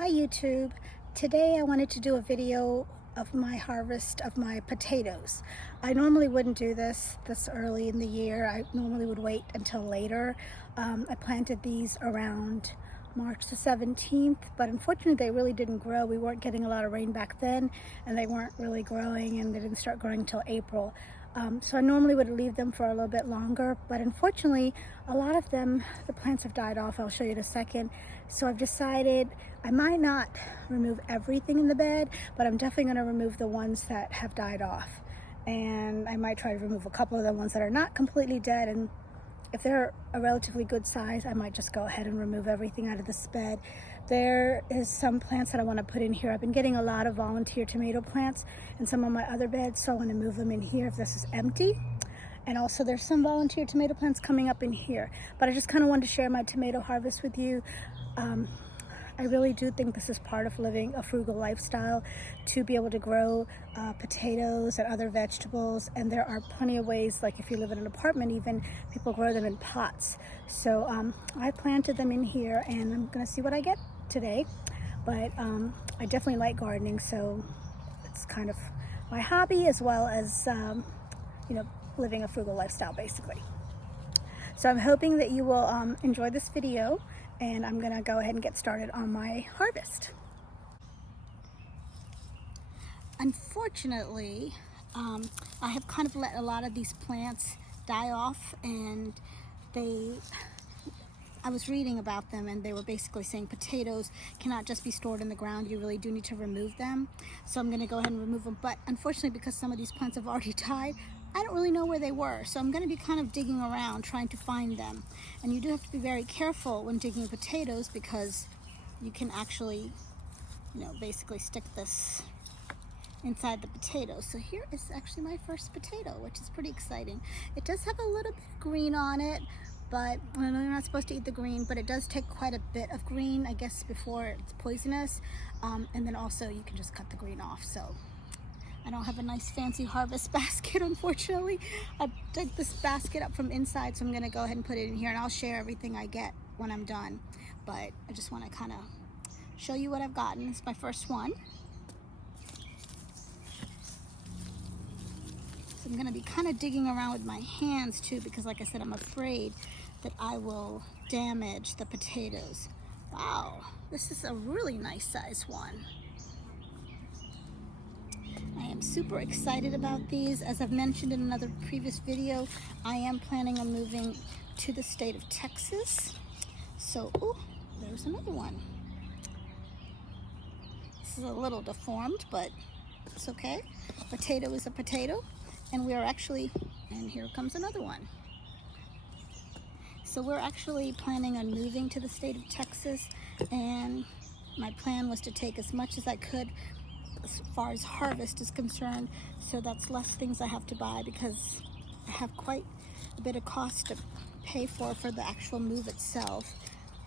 Hi YouTube. Today I wanted to do a video of my harvest of my potatoes. I normally wouldn't do this early in the year. I normally would wait until later. I planted these around March the 17th, but unfortunately they really didn't grow. We weren't getting a lot of rain back then, and they weren't really growing, and they didn't start growing until April. So I normally would leave them for a little bit longer, but unfortunately a lot of them, the plants have died off. I'll show you in a second. So I've decided I might not remove everything in the bed, but I'm definitely going to remove the ones that have died off. And I might try to remove a couple of the ones that are not completely dead, and if they're a relatively good size, I might just go ahead and remove everything out of this bed. There is some plants that I want to put in here. I've been getting a lot of volunteer tomato plants in some of my other beds, so I want to move them in here if this is empty. And also there's some volunteer tomato plants coming up in here. But I just kind of wanted to share my tomato harvest with you. I really do think this is part of living a frugal lifestyle, to be able to grow potatoes and other vegetables. And there are plenty of ways, like if you live in an apartment even, people grow them in pots. So I planted them in here, and I'm gonna see what I get today. But I definitely like gardening, so it's kind of my hobby, as well as living a frugal lifestyle basically. So I'm hoping that you will enjoy this video, and I'm gonna go ahead and get started on my harvest. Unfortunately, I have kind of let a lot of these plants die off, and I was reading about them, and they were basically saying potatoes cannot just be stored in the ground. You really do need to remove them. So I'm going to go ahead and remove them. But unfortunately, because some of these plants have already died, I don't really know where they were. So I'm going to be kind of digging around trying to find them. And you do have to be very careful when digging potatoes, because you can actually, basically stick this inside the potato. So here is actually my first potato, which is pretty exciting. It does have a little bit of green on it, but I know you're not supposed to eat the green, but it does take quite a bit of green, I guess, before it's poisonous. And then also you can just cut the green off. So I don't have a nice fancy harvest basket, unfortunately. I dug this basket up from inside, so I'm gonna go ahead and put it in here, and I'll share everything I get when I'm done. But I just wanna kind of show you what I've gotten. It's my first one. So I'm gonna be kind of digging around with my hands too, because like I said, I'm afraid that I will damage the potatoes. Wow, this is a really nice size one. I am super excited about these. As I've mentioned in another previous video, I am planning on moving to the state of Texas. So, oh, there's another one. This is a little deformed, but it's okay. Potato is a potato, and we are actually, and here comes another one. So we're actually planning on moving to the state of Texas, and my plan was to take as much as I could as far as harvest is concerned, so that's less things I have to buy, because I have quite a bit of cost to pay for the actual move itself.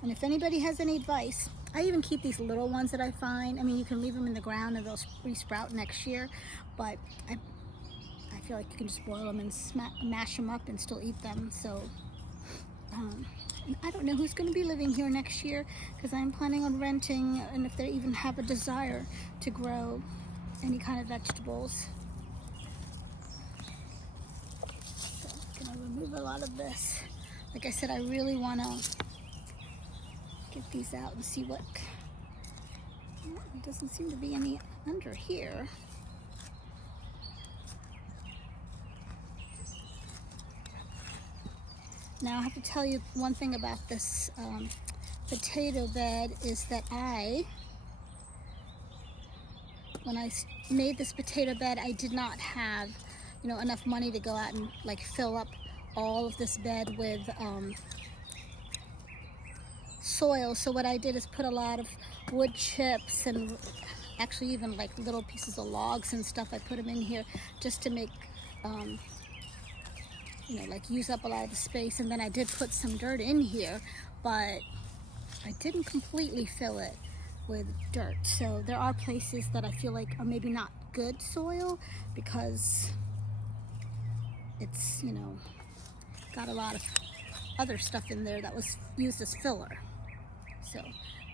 And if anybody has any advice, I even keep these little ones that I find. I mean, you can leave them in the ground and they'll re-sprout next year, but I feel like you can just boil them and mash them up and still eat them. So and I don't know who's going to be living here next year, because I'm planning on renting, and if they even have a desire to grow any kind of vegetables. So I'm going to remove a lot of this. Like I said, I really want to get these out and see what. It doesn't seem to be any under here. Now I have to tell you one thing about this potato bed, is that when I made this potato bed, I did not have, enough money to go out and like fill up all of this bed with soil. So what I did is put a lot of wood chips, and actually even like little pieces of logs and stuff. I put them in here just to make like use up a lot of the space. And then I did put some dirt in here, but I didn't completely fill it with dirt. So there are places that I feel like are maybe not good soil, because it's, got a lot of other stuff in there that was used as filler. So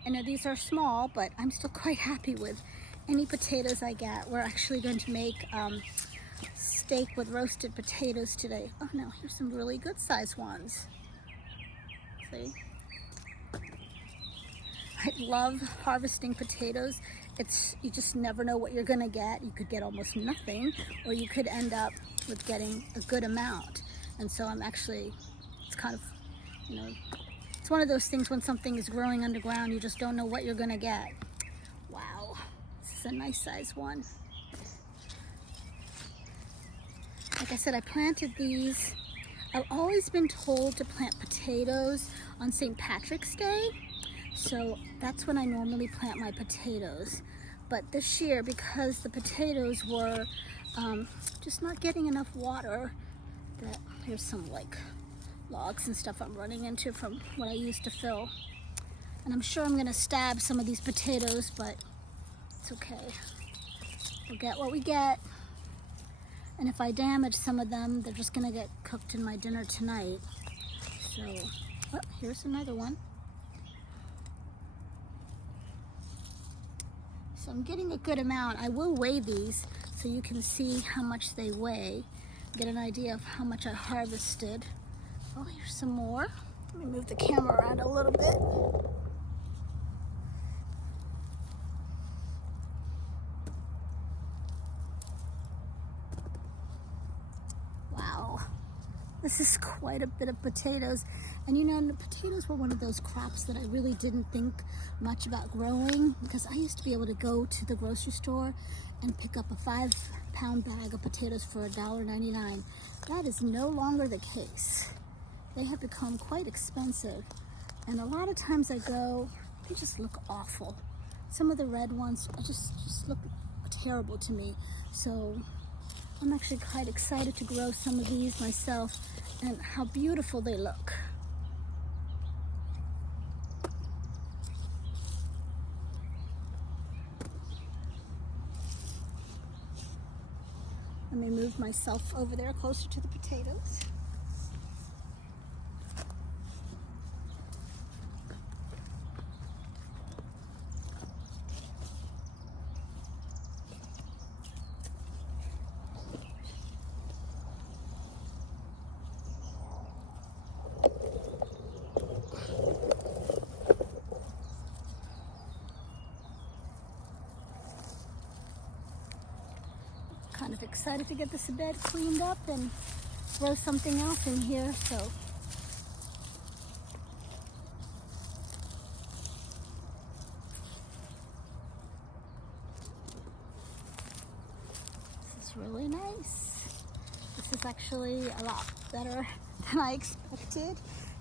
I know these are small, but I'm still quite happy with any potatoes I get. We're actually going to make steak with roasted potatoes today. Oh no, here's some really good sized ones. See? I love harvesting potatoes. You just never know what you're gonna get. You could get almost nothing, or you could end up with getting a good amount. And so it's kind of, it's one of those things when something is growing underground, you just don't know what you're gonna get. Wow, this is a nice size one. Like I said, I planted these. I've always been told to plant potatoes on St. Patrick's Day. So that's when I normally plant my potatoes. But this year, because the potatoes were just not getting enough water, here's some like logs and stuff I'm running into from what I used to fill. And I'm sure I'm gonna stab some of these potatoes, but it's okay. We'll get what we get. And if I damage some of them, they're just gonna get cooked in my dinner tonight. So, oh, here's another one. So I'm getting a good amount. I will weigh these so you can see how much they weigh, get an idea of how much I harvested. Oh, here's some more. Let me move the camera around a little bit. Wow, this is quite a bit of potatoes. And the potatoes were one of those crops that I really didn't think much about growing, because I used to be able to go to the grocery store and pick up a 5-pound bag of potatoes for $1.99. That is no longer the case. They have become quite expensive. And a lot of times I go, they just look awful. Some of the red ones just look terrible to me. So I'm actually quite excited to grow some of these myself, and how beautiful they look. Let me move myself over there closer to the potatoes. Kind of excited to get this bed cleaned up and throw something else in here. So this is really nice. This is actually a lot better than I expected,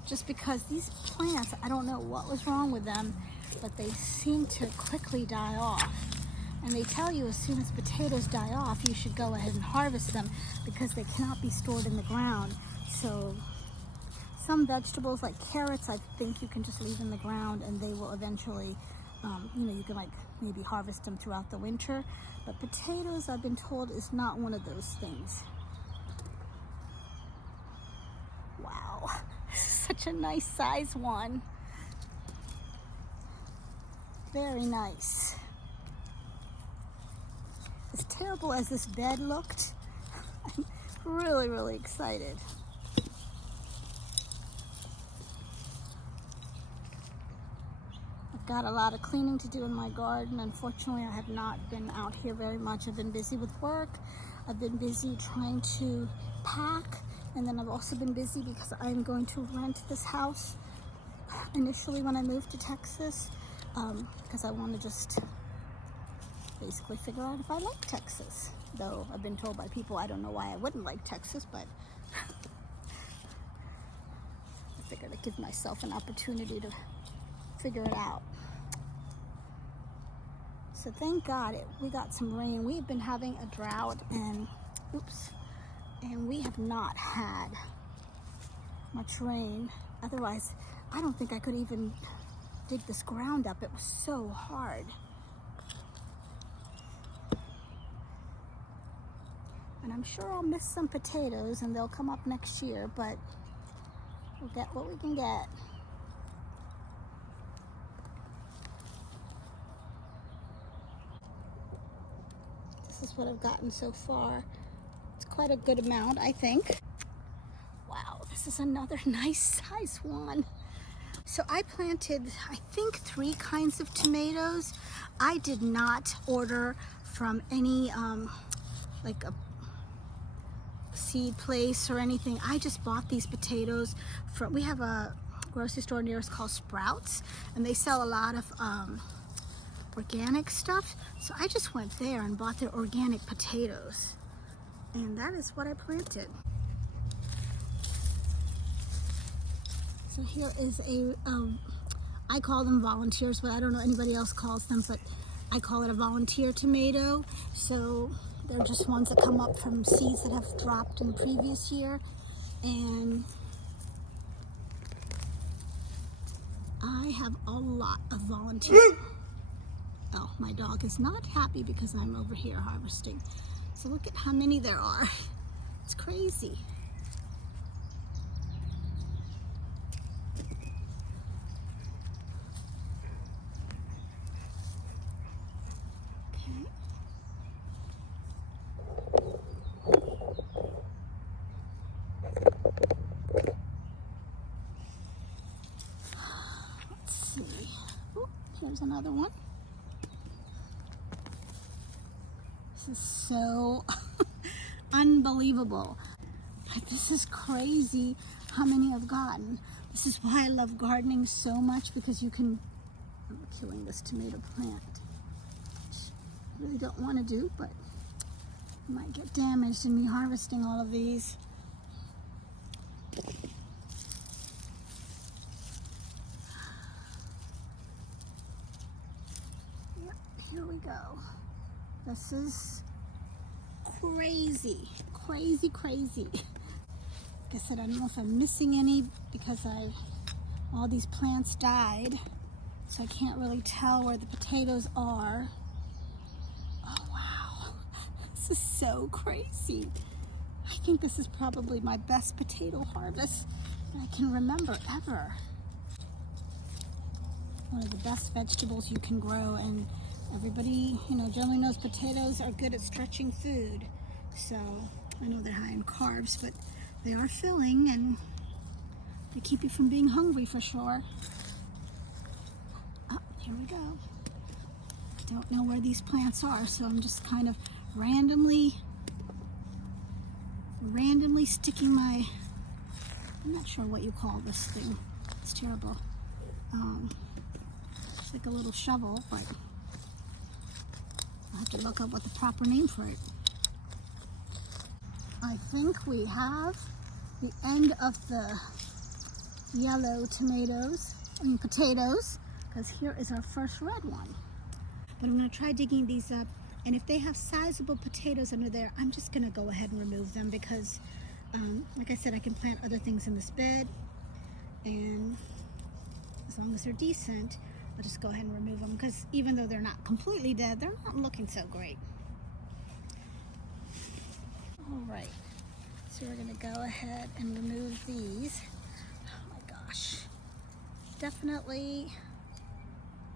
just because these plants, I don't know what was wrong with them, but they seem to quickly die off. And they tell you as soon as potatoes die off, you should go ahead and harvest them, because they cannot be stored in the ground. So some vegetables like carrots, I think you can just leave in the ground and they will eventually, you can like maybe harvest them throughout the winter. But potatoes, I've been told, is not one of those things. Wow, this is such a nice size one. Very nice. As terrible as this bed looked, I'm really, really excited. I've got a lot of cleaning to do in my garden. Unfortunately, I have not been out here very much. I've been busy with work. I've been busy trying to pack, and then I've also been busy because I'm going to rent this house initially when I move to Texas, because I want to just basically figure out if I like Texas. Though I've been told by people, I don't know why I wouldn't like Texas, but I figured I'd give myself an opportunity to figure it out. So thank God we got some rain. We've been having a drought, and we have not had much rain. Otherwise, I don't think I could even dig this ground up. It was so hard. And I'm sure I'll miss some potatoes, and they'll come up next year, but we'll get what we can get. This is what I've gotten so far. It's quite a good amount, I think. Wow, this is another nice size one. So I planted, I think, 3 kinds of tomatoes. I did not order from any like a seed place or anything. I just bought these potatoes from, we have a grocery store near us called Sprouts, and they sell a lot of organic stuff. So I just went there and bought their organic potatoes, and that is what I planted. So here is a, I call them volunteers, but I don't know anybody else calls them, but I call it a volunteer tomato. So they're just ones that come up from seeds that have dropped in the previous year. And I have a lot of volunteers. Oh, my dog is not happy because I'm over here harvesting. So look at how many there are. It's crazy. Here's another one. This is so unbelievable. But this is crazy how many I've gotten. This is why I love gardening so much, because you can, I'm killing this tomato plant, which I really don't want to do, but it might get damaged in me harvesting all of these. Here we go. This is crazy, crazy, crazy. Like I said, I don't know if I'm missing any because all these plants died, so I can't really tell where the potatoes are. Oh wow, this is so crazy. I think this is probably my best potato harvest that I can remember ever. One of the best vegetables you can grow, and everybody, generally knows potatoes are good at stretching food. So I know they're high in carbs, but they are filling and they keep you from being hungry for sure. Oh, here we go. Don't know where these plants are, so I'm just kind of randomly sticking my, I'm not sure what you call this thing. It's terrible. It's like a little shovel, but I'll have to look up what the proper name for it. I think we have the end of the yellow potatoes, because here is our first red one. But I'm going to try digging these up, and if they have sizable potatoes under there, I'm just going to go ahead and remove them, because like I said, I can plant other things in this bed, and as long as they're decent, I'll just go ahead and remove them, because even though they're not completely dead, they're not looking so great. All right, so we're going to go ahead and remove these. Oh my gosh, definitely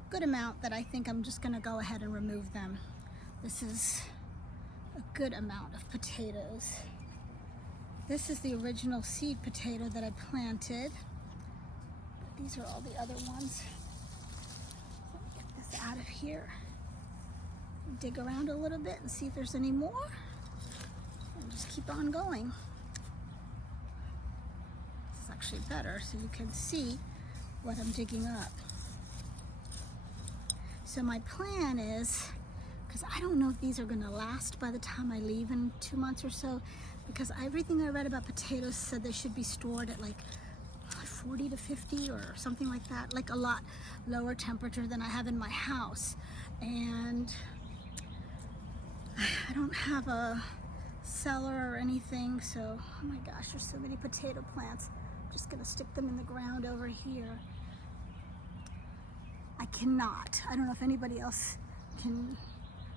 a good amount that I think I'm just going to go ahead and remove them. This is a good amount of potatoes. This is the original seed potato that I planted. These are all the other ones. Let me get this out of here. Dig around a little bit and see if there's any more. And just keep on going. This is actually better so you can see what I'm digging up. So my plan is, because I don't know if these are going to last by the time I leave in 2 months or so, because everything I read about potatoes said they should be stored at like 40 to 50 or something like that, like a lot lower temperature than I have in my house. And I don't have a cellar or anything, so oh my gosh, there's so many potato plants. I'm just gonna stick them in the ground over here. I cannot, I don't know if anybody else can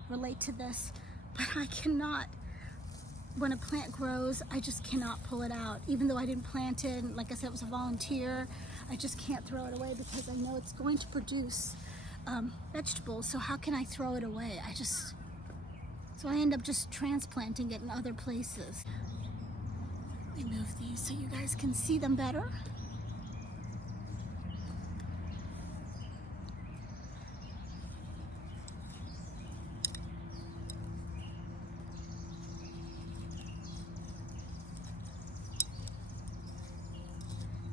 relate to this, but I cannot, when a plant grows, I just cannot pull it out. Even though I didn't plant it, and like I said, it was a volunteer, I just can't throw it away because I know it's going to produce vegetables, so how can I throw it away? So So I end up just transplanting it in other places. Let me move these so you guys can see them better.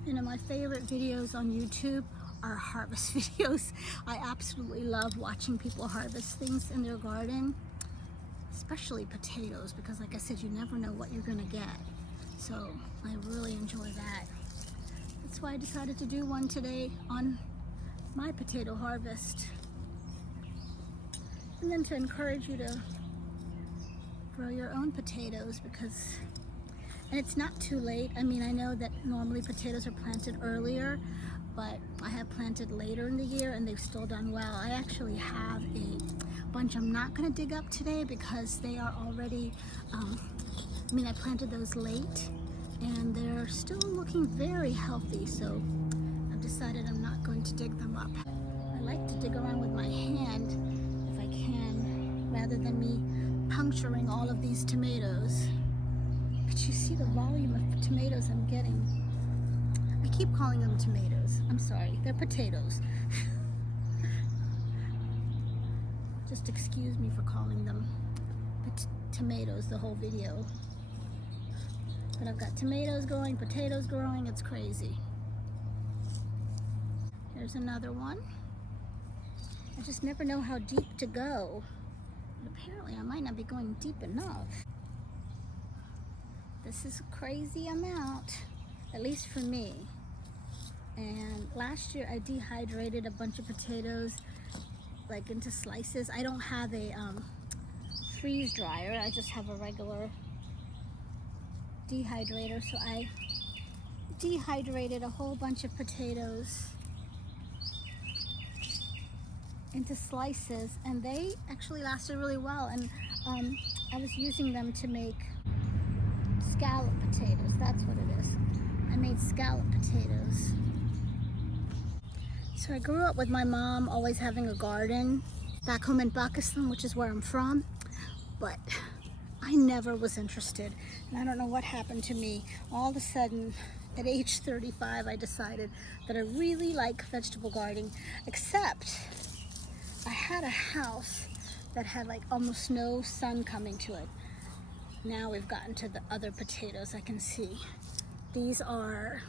You know, my favorite videos on YouTube are harvest videos. I absolutely love watching people harvest things in their garden, especially potatoes, because like I said, you never know what you're gonna get. So I really enjoy that. That's why I decided to do one today on my potato harvest. And then to encourage you to grow your own potatoes, because and it's not too late. I mean, I know that normally potatoes are planted earlier, but I have planted later in the year and they've still done well. I actually have a bunch I'm not gonna dig up today because they are already, I planted those late and they're still looking very healthy. So I've decided I'm not going to dig them up. I like to dig around with my hand if I can, rather than me puncturing all of these tomatoes. But you see the volume of tomatoes I'm getting. I keep calling them tomatoes. I'm sorry, they're potatoes. Just excuse me for calling them tomatoes the whole video. But I've got tomatoes growing, potatoes growing, it's crazy. Here's another one. I just never know how deep to go. But apparently I might not be going deep enough. This is a crazy amount, at least for me. And last year I dehydrated a bunch of potatoes like into slices. I don't have a freeze dryer, I just have a regular dehydrator. So I dehydrated a whole bunch of potatoes into slices, and they actually lasted really well. And I was using them to make scallop potatoes. That's what it is. I made scallop potatoes. So I grew up with my mom always having a garden back home in Pakistan, which is where I'm from, but I never was interested, and I don't know what happened to me. All of a sudden, at age 35, I decided that I really like vegetable gardening, except I had a house that had like almost no sun coming to it. Now we've gotten to the other potatoes I can see. These are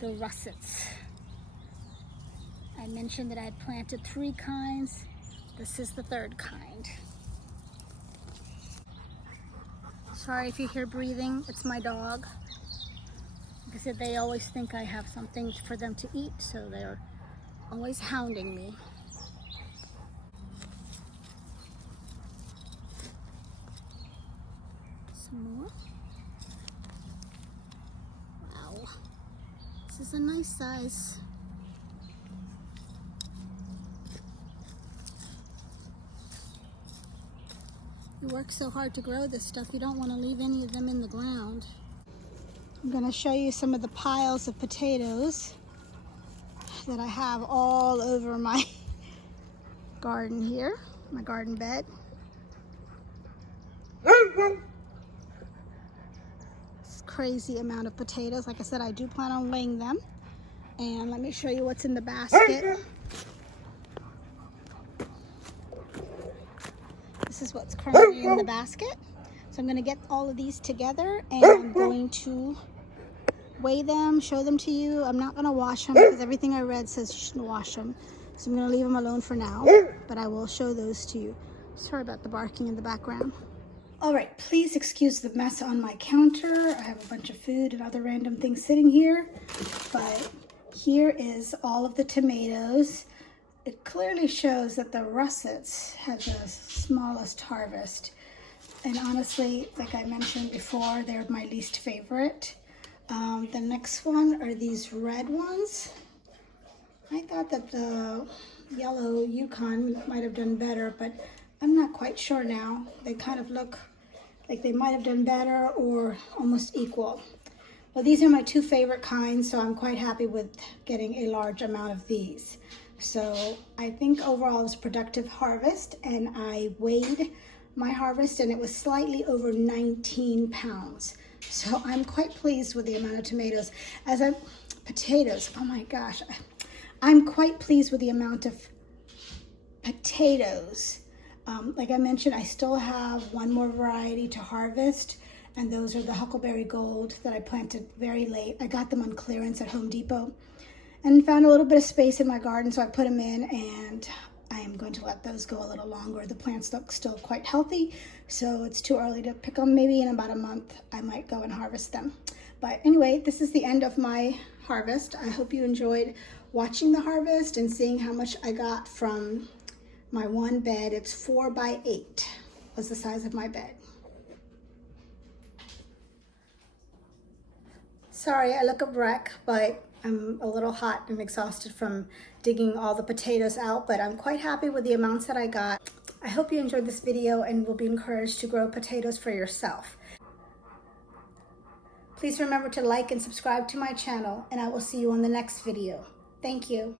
the russets. I mentioned that I had planted 3 kinds. This is the 3rd kind. Sorry if you hear breathing, it's my dog. Like I said, they always think I have something for them to eat, so they're always hounding me. Some more. Wow, this is a nice size. You work so hard to grow this stuff, you don't want to leave any of them in the ground. I'm going to show you some of the piles of potatoes that I have all over my garden here, my garden bed. It's a crazy amount of potatoes. Like I said, I do plan on weighing them. And let me show you what's in the basket. This is what's currently in the basket. So I'm going to get all of these together and I'm going to weigh them, show them to you. I'm not going to wash them because everything I read says you shouldn't wash them. So I'm going to leave them alone for now, but I will show those to you. Sorry about the barking in the background. All right, please excuse the mess on my counter. I have a bunch of food and other random things sitting here, but here is all of the tomatoes. It clearly shows that the russets had the smallest harvest. And honestly, like I mentioned before, they're my least favorite. The next one are these red ones. I thought that the yellow Yukon might have done better, but I'm not quite sure now. They kind of look like they might have done better or almost equal. Well, these are my 2 favorite kinds, so I'm quite happy with getting a large amount of these. So I think overall it was a productive harvest, and I weighed my harvest, and it was slightly over 19 pounds. So I'm quite pleased with the amount of tomatoes. Potatoes, oh my gosh. I'm quite pleased with the amount of potatoes. Like I mentioned, I still have one more variety to harvest, and those are the Huckleberry Gold that I planted very late. I got them on clearance at Home Depot and found a little bit of space in my garden, so I put them in, and I am going to let those go a little longer. The plants look still quite healthy, so it's too early to pick them. Maybe in about a month I might go and harvest them. But anyway, this is the end of my harvest. I hope you enjoyed watching the harvest and seeing how much I got from my one bed. It's 4 by 8 was the size of my bed. Sorry, I look a wreck, but I'm a little hot and exhausted from digging all the potatoes out, but I'm quite happy with the amounts that I got. I hope you enjoyed this video and will be encouraged to grow potatoes for yourself. Please remember to like and subscribe to my channel, and I will see you on the next video. Thank you.